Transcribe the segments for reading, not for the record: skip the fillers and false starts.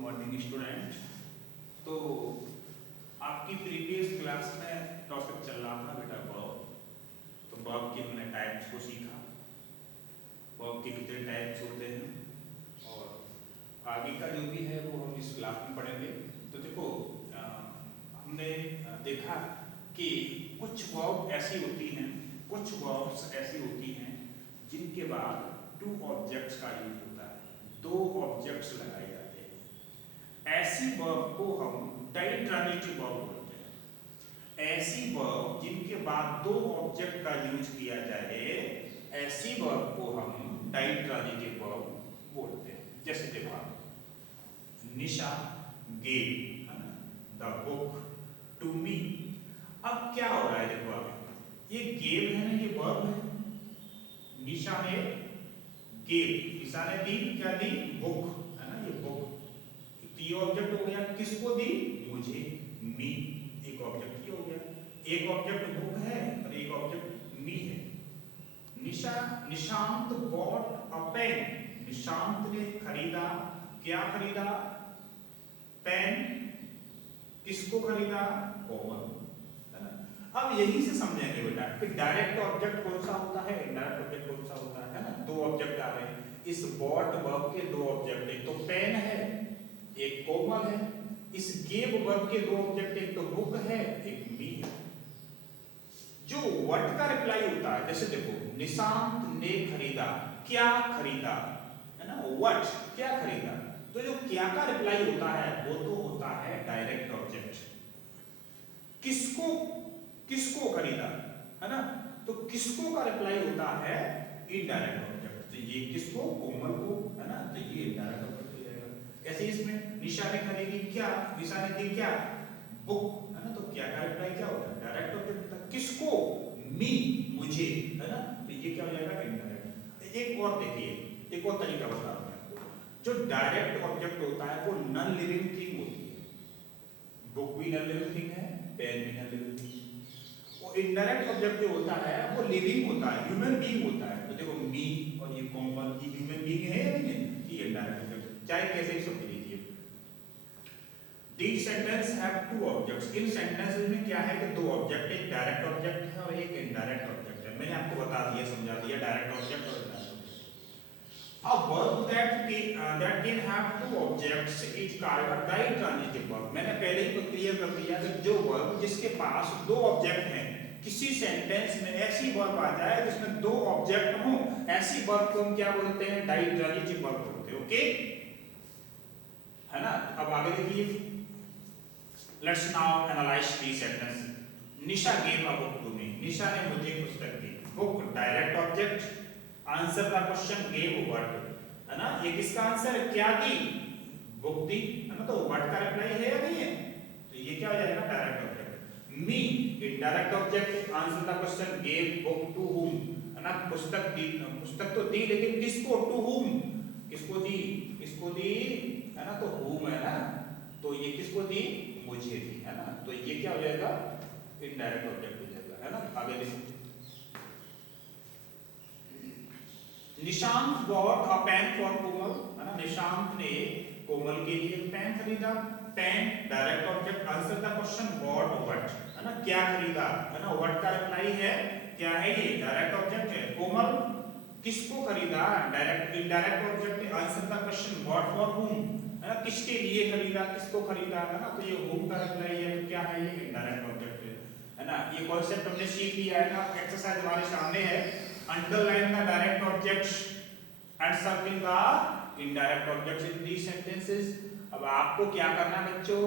Morning student. तो आपकी previous class में टॉपिक चल रहा था बेटा वर्ब। तो वर्ब के हमने टाइप्स को सीखा, वर्ब के कितने टाइप्स होते हैं और आगे का जो भी है वो हम इस क्लास में पढ़ेंगे। तो देखो हमने देखा कि कुछ वर्ब ऐसी होती हैं, कुछ वर्ब्स ऐसी होती हैं जिनके बाद टू ऑब्जेक्ट्स का यूज होता है, दो ऑब्जेक्ट्स लगाए जाते हैं। ऐसी वर्ब को हम डाइट्रांजिटिव वर्ब बोलते हैं। ऐसी वर्ब जिनके बाद दो ऑब्जेक्ट का यूज किया जाए, ऐसी वर्ब को हम डाइट्रांजिटिव वर्ब बोलते हैं। जैसे देखो Nisha gave the book to me. अब क्या हो रहा है, देखो अब ये गेव है ना, ये वर्ब है। निशा ने गेव, निशा ने दी, क्या दी? बुक, है ना, ये बुक। ये ऑब्जेक्ट हो गया, किसको दी? मुझे, मी। एक ऑब्जेक्ट ये हो गया, एक ऑब्जेक्ट बुक है और एक ऑब्जेक्ट मी है। Nishant bought a pen. Nishant ने खरीदा, क्या खरीदा? पेन। किसको खरीदा? कोमल, है ना। अब यही से समझेंगे बेटा कि डायरेक्ट ऑब्जेक्ट कौन सा होता है, इनडायरेक्ट ऑब्जेक्ट कौन सा होता है ना। दो ऑब्जेक्ट आ रहे हैं इस बॉट वर्ब के, दो ऑब्जेक्ट, एक तो पेन है, एक कोमल है। इस गेव वर्ब के दो ऑब्जेक्ट, एक तो बुक है, एक मी है। जो व्हाट का रिप्लाई होता है, जैसे देखो निशांत ने खरीदा, क्या खरीदा, है ना, व्हाट, क्या खरीदा। तो जो क्या का रिप्लाई होता है वो तो होता है डायरेक्ट ऑब्जेक्ट। किसको, किसको खरीदा, है ना, तो किसको का रिप्लाई होता है इनडायरेक्ट ऑब्जेक्ट। तो ये किसको? कोमल को, है ना, तो ये इनडायरेक्ट ऑब्जेक्ट हो जाएगा। ऐसे इसमें निशा ने खरीदी क्या, निशा ने दी क्या? बुक, है ना, तो क्या का रिप्लाई क्या होता है? डायरेक्ट ऑब्जेक्ट होता है। किसको? मी, मुझे, है ना, तो ये क्या हो जाएगा? इनडायरेक्ट। एक और देखिए, एक और तरीका बता रहा हूं आपको। जो डायरेक्ट ऑब्जेक्ट होता है वो नॉन लिविंग थिंग होती है। बुक भी नॉन लिविंग थिंग है, पेन भी नॉन लिविंग थिंग है। और इनडायरेक्ट ऑब्जेक्ट जो होता है वो लिविंग होता है, ह्यूमन बीइंग होता है। तो देखो मी और ये कोमल, ये ह्यूमन बीइंग है या नहीं है? ये इनडायरेक्ट ऑब्जेक्ट, चाहे कैसे भी समझ लीजिए। These sentences have two objects। In sentences में क्या है कि दो ऑब्जेक्ट, एक डायरेक्ट ऑब्जेक्ट है और एक इनडायरेक्ट ऑब्जेक्ट है। मैंने आपको बता दिया, समझा दिया डायरेक्ट ऑब्जेक्ट और indirect object. A verb that can have two objects is called a ditransitive verb। मैंने पहले ही क्लियर कर दिया कि जो वर्ब जिसके पास दो ऑब्जेक्ट हैं, किसी सेंटेंस में ऐसी वर्ब आ जाए जिसमें दो ऑब्जेक्ट हो, ऐसी वर्ब को हम क्या बोलते हैं? डाइट्रांजिटिव वर्ब बोलते हैं। ओके, है ना। अब आगे देखिए, Let's now analyze these sentences. Nisha gave a book to me। निशा ने मुझे पुस्तक दी। Book direct object। Answer the question gave what, है ना। ये किसका आंसर है? क्या दी? बुक दी, है ना। तो what का रिप्लाई है या नहीं है? तो ये क्या हो जाएगा? Direct object. Me indirect object. Answer the question gave book to whom, है ना। पुस्तक दी, पुस्तक तो दी लेकिन किसको? To whom, किसको दी? किसको दी, है ना। तो whom है ना, तो ये किसको दी? मुझे दी, है ना। तो ये क्या हो जाएगा? इनडायरेक्ट ऑब्जेक्ट हो जाएगा, है ना। आगे देखो, Nishant bought a pen for Komal, है ना। निशांत ने कोमल के लिए पेन खरीदा। Pen direct object. Answer the question bought what, है ना, क्या खरीदा, है ना। व्हाट का रिप्लाई है क्या है? ये डायरेक्ट ऑब्जेक्ट है। कोमल किसको खरीदा? Direct, indirect object. Answer the question bought for whom, है ना, किसके लिए खरीदा, किसको खरीदा, है ना। तो ये whom का रिप्लाई है, तो क्या है? ये इनडायरेक्ट ऑब्जेक्ट है ना। ये कॉन्सेप्ट हमने सीख लिया है ना। एक्सरसाइज हमारे सामने है। Underline the direct objects and circle the indirect objects in these sentences. अब आपको क्या करना है बच्चों?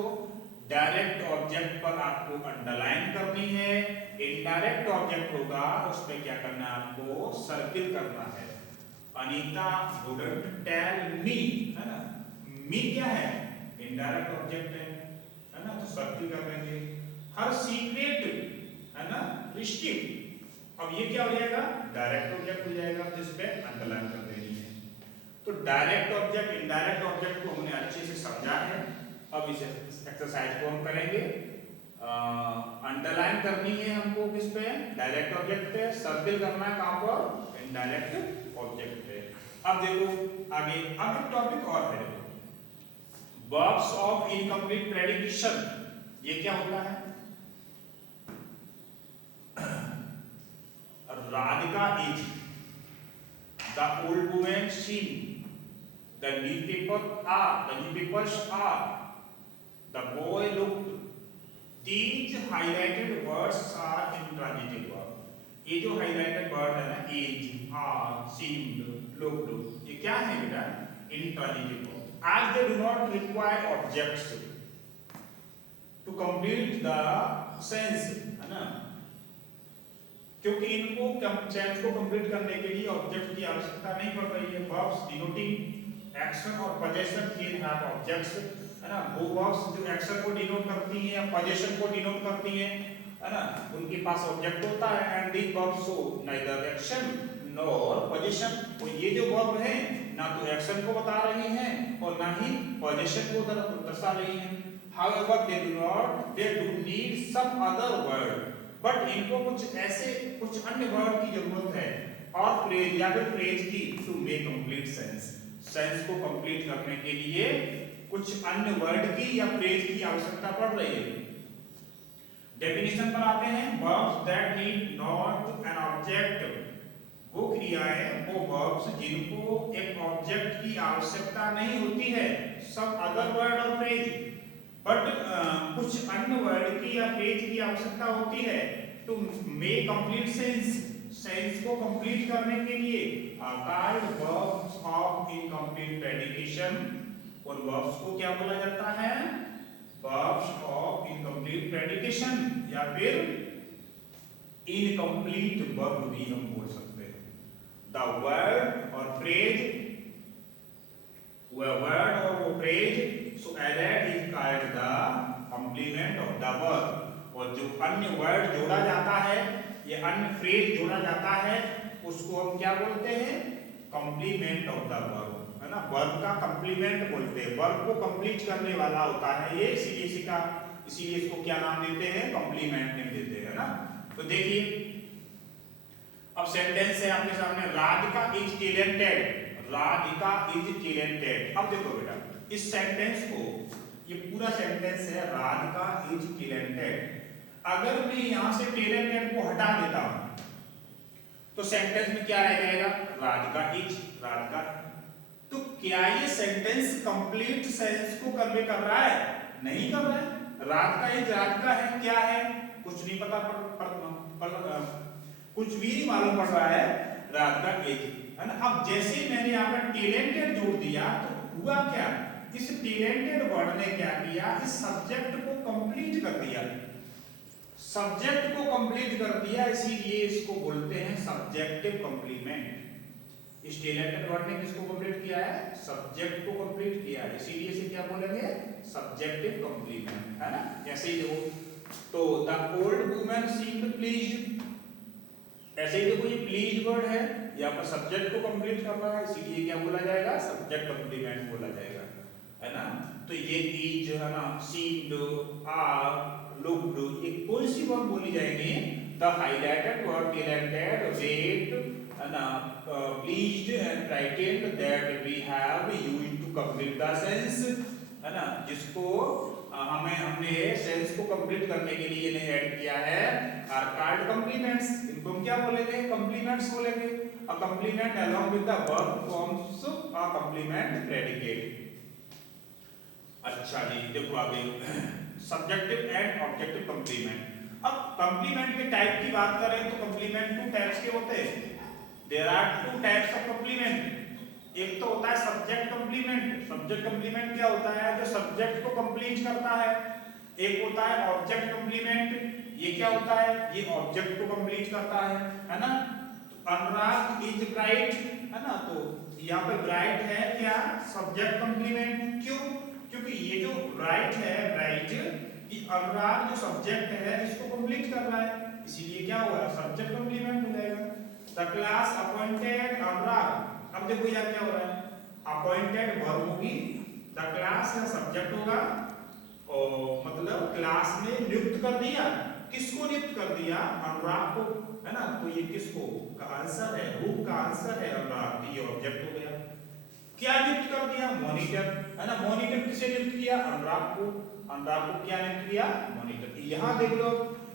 डायरेक्ट ऑब्जेक्ट पर आपको अंडरलाइन करनी है, इनडायरेक्ट ऑब्जेक्ट होगा उस पे क्या करना है? आपको सर्किल करना है। अनीता वुडंट टेल मी, है ना। मी क्या है? इनडायरेक्ट ऑब्जेक्ट है ना, तो सर्किल कर देंगे। हर सीक्रेट, है ना, रिस्ट्रिक्ट। अब ये क्या हो जाएगा? डायरेक्ट ऑब्जेक्ट हो जाएगा, जिस पे अंडरलाइन कर देनी है। तो डायरेक्ट ऑब्जेक्ट, इनडायरेक्ट ऑब्जेक्ट को हमने अच्छे से समझा है। अब इस एक्सरसाइज को हम करेंगे। अंडरलाइन करनी है हमको किस पे? डायरेक्ट ऑब्जेक्ट पे। सर्किल करना है कहां पर? इनडायरेक्ट ऑब्जेक्ट पे। अब देखो आगे, अब एक टॉपिक और है, verbs of incomplete predication, ये क्या होता है? Radhika is, the old woman seen, the newspapers are, the boy looked. These highlighted words are intransitive verb. ये जो highlighted word है ना, is, are, seemed, looked, ये क्या है बेटा? Intransitive verb. As they do not require objects to complete the sense, है ना? क्योंकि इनको सेंस को कंप्लीट करने के लिए ऑब्जेक्ट की आवश्यकता नहीं पड़ रही है। वर्ब्स डिनोटिंग एक्शन और पोजेशन कैन हैव ऑब्जेक्ट्स, है ना? वो वर्ब्स जो एक्शन को डिनोट करती हैं या पोजेशन को डिनोट करती हैं, है ना, उनके पास ऑब्जेक्ट होता है। And these verbs show neither action nor possession. तो ये जो वर्ब है ना तो एक्शन को बता रही हैं और ना ही पोजेशन को दर्शा रही हैं। However they do need some other word, but इनको कुछ अन्य वर्ड की जरूरत है और फ्रेज या फिर फ्रेज की to make complete sense. Sense को कंप्लीट करने के लिए कुछ अन्य वर्ड की या फ्रेज की आवश्यकता पड़ रही है। डेफिनेशन पर आते हैं। Verbs that need not an object, वो क्रियाएं, वो वर्ब्स जिनको एक ऑब्जेक्ट की आवश्यकता नहीं होती है, सम अदर वर्ड और फ्रेज, बट कुछ अन्य वर्ड की या फ्रेज की आवश्यकता होती है to make complete sense, sense को कंप्लीट करने के लिए। Called verbs of incomplete predication, और वर्ब्स को क्या बोला जाता है? वर्ब्स ऑफ इनकम्प्लीट प्रेडिकेशन या फिर इनकम्प्लीट वर्ब भी हम बोल सकते हैं। द वर्ड और फ्रेज, वर्ड और वो phrase so added is called the complement of the verb, और जो अन्य वर्ड जोड़ा जाता है या अन्य फ्रेज जोड़ा जाता है उसको हम क्या बोलते हैं? कॉम्प्लीमेंट ऑफ द वर्ब, है ना? वर्ब का कॉम्प्लीमेंट बोलते हैं, वर्ब को कंप्लीट करने वाला होता है ये, इसीलिए इसको क्या नाम देते हैं? कॉम्प्लीमेंट नेम देते हैं, है ना? तो देखिए अब सेंटेंस है आपके सामने, Radhika is talented, Radhika is talented. अब देखो बेटा इस सेंटेंस को, ये पूरा सेंटेंस है राधिका इज टैलेंटेड। अगर मैं यहां से टैलेंटेड को हटा देता हूं तो सेंटेंस में क्या रह जाएगा? राधिका इज, राधिका। तो क्या ये सेंटेंस कंप्लीट सेंस को कन्वे कर रहा है? नहीं कर रहा है। राधिका इज, राधिका है, क्या है? कुछ नहीं पता कुछ भी नहीं मालूम पड़ रहा है, राधिका इज, है ना? अब जैसे मैंने यहाँ पर टैलेंटेड जोड़ दिया तो हुआ क्या? इस टैलेंटेड वर्ड ने क्या किया? इस सब्जेक्ट को कंप्लीट कर दिया, सब्जेक्ट को कंप्लीट कर दिया, इसीलिए इसको बोलते हैं सब्जेक्टिव कंप्लीमेंट। इस टैलेंटेड वर्ड ने किसको कंप्लीट किया है? सब्जेक्ट को कंप्लीट किया है, इसीलिए इसे क्या बोलेंगे? सब्जेक्टिव कंप्लीमेंट, है ना? ऐसे ही देखो, तो the old woman seemed pleased, ऐसे ही देखो ये प्लीज्ड वर्ड है, यहाँ पर सब्जेक्ट को कंप्लीट कर रहा है, इसीलिए क्या बोला जाएगा? सब्जेक्ट कंप्लीमेंट बोला जाएगा, है ना? तो ये इज, है ना, सीम्ड, आर, लुक्ड, ये कौन सी वर्ड बोली जाएगी? The highlighted word talented, wet, है ना, pleased and brightened that we have used to complete the sense, है ना, जिसको हमने सेंस को कंप्लीट करने के लिए इन्हें ऐड किया है, आर कॉल्ड कॉम्प्लीमेंट्स। इनको हम क्या बोलेंगे? कॉम्प्लीमेंट्स बोलेंगे। A compliment along with the verb forms a compliment predicate. अच्छा जी, देखो आगे सब्जेक्टिव एंड ऑब्जेक्टिव कॉम्प्लीमेंट। अब कॉम्प्लीमेंट के टाइप की बात करें तो कॉम्प्लीमेंट टू टाइप्स के होते हैं। There are two types of complement. एक तो होता है सब्जेक्ट कॉम्प्लीमेंट। सब्जेक्ट कॉम्प्लीमेंट क्या होता है? जो सब्जेक्ट को कंप्लीट करता है। एक होता है ऑब्जेक्ट कॉम्प्लीमेंट, ये क्या होता है? ये ऑब्जेक्ट को कंप्लीट करता है ना? तो अनुराग इज ब्राइट, है ना, तो यहाँ पे ब्राइट है क्या? Subject complement. क्यों? क्योंकि ये जो ब्राइट है, ब्राइट, ये अनुराग जो सब्जेक्ट है इसको कंप्लीट कर रहा है, इसीलिए क्या हुआ? सब्जेक्ट कॉम्प्लीमेंट हो जाएगा। द क्लास अपॉइंटेड अनुराग। अब देखो यहाँ क्या हो रहा है? अपॉइंटेड वर्ब होगी, द क्लास का सब्जेक्ट होगा, और मतलब क्लास में नियुक्त कर दिया। किसको नियुक्त कर दिया? अनुराग को, है ना? तो ये किसको का आंसर है? हु का आंसर है अनुराग, ये ऑब्जेक्ट हो गया। क्या नियुक्त कर दिया? मॉनिटर, है ना। मॉनिटर किसे नियुक्त किया? अनुराग को। अनुराग को क्या नियुक्त किया? मॉनिटर। यहां देख लो,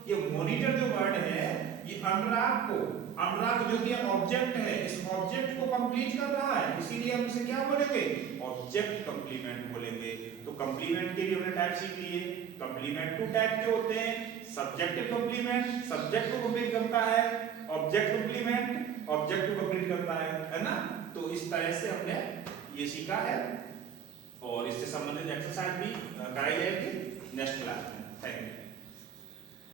ये मॉनिटर जो वर्ड है ये अनुराग को, अनुराग जो कि ऑब्जेक्ट है, इस ऑब्जेक्ट को कंप्लीट कर रहा है, इसीलिए हम इसे क्या बोलेंगे? ऑब्जेक्ट कंप्लीमेंट बोलेंगे। तो कंप्लीमेंट के भी हमने टाइप सीख लिए। कंप्लीमेंट टू टाइप के होते हैं, सब्जेक्टिव कंप्लीमेंट, सब्जेक्ट को कंप्लीट करता है, ऑब्जेक्ट कंप्लीमेंट, ऑब्जेक्ट को कंप्लीट करता है ना। तो इस तरह से हमने ये सीखा है और इससे संबंधित एक्सरसाइज भी कराई जाएगी नेक्स्ट क्लास में। Thank you.